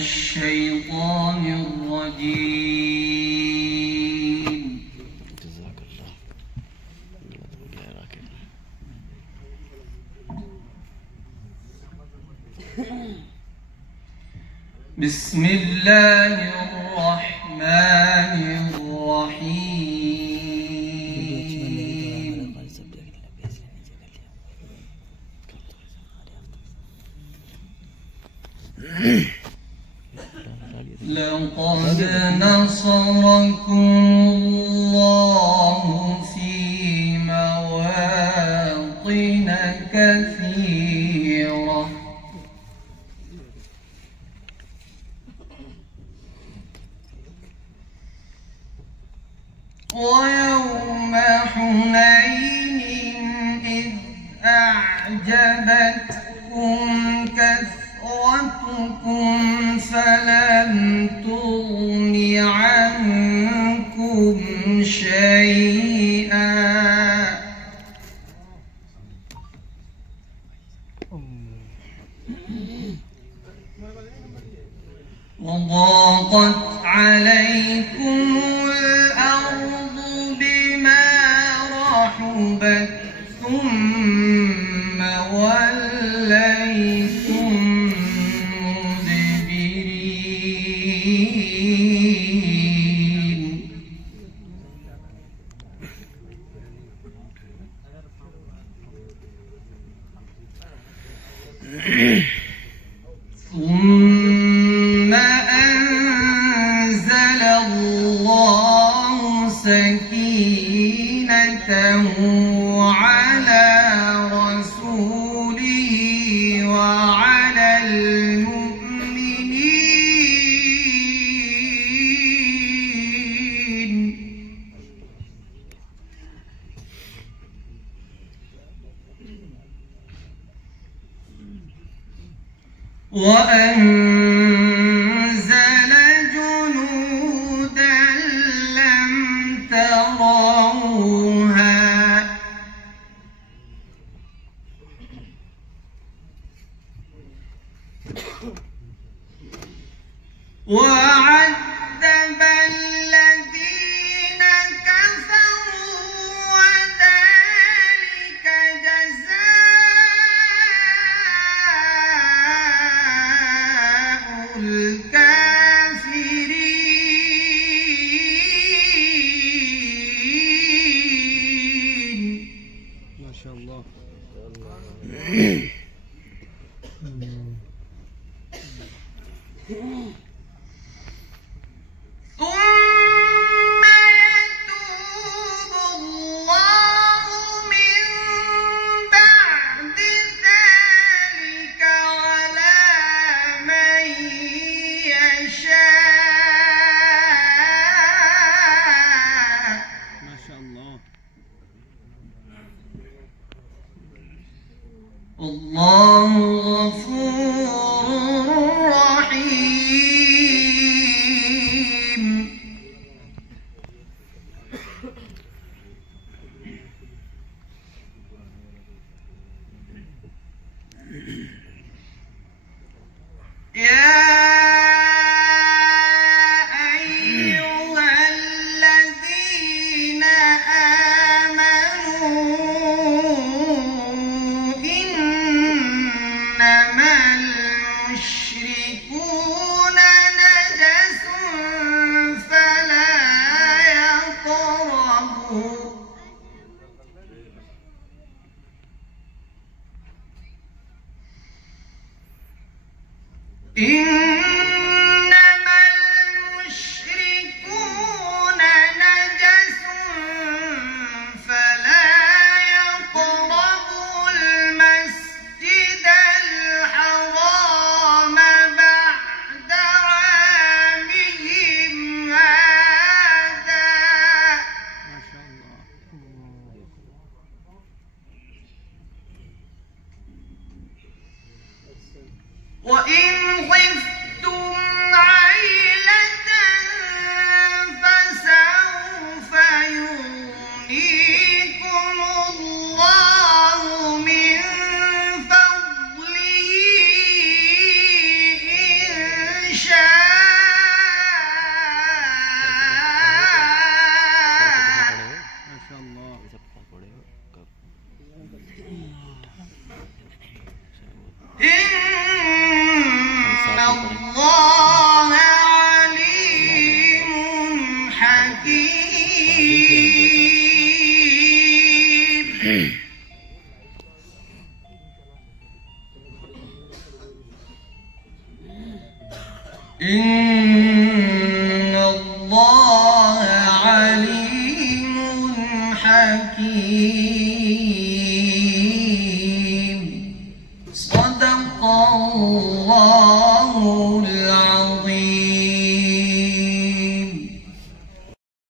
الشيطان الرجيم. جزاك الله. بسم الله الرحمن الرحيم. لقد نصركم الله في مواطن كثيرة ويوم حنين إذ أعجبتكم كثرتكم فلم تغن عنكم شيئا وضاقت عليكم الأرض بما رحبت ثم وليتم مدبرين. ثم أنزل الله سكينته على رسوله وعلى المؤمنين وأنزل جنودا لم تروها وعذب الذين كفروا وذلك جزاء الكافرين. ما شاء الله. ثم يتوب الله من بعد ذلك على من يشاء. ما شاء الله. والله غفور رحيم. يا أيها الذين آمنوا إنما المشركون نجس فلا يقربوا إنما المشركون نجس فلا يقربوا المسجد الحرام بعد عامهم هذا. ما شاء الله. وإن خفتم إن الله عليم حكيم.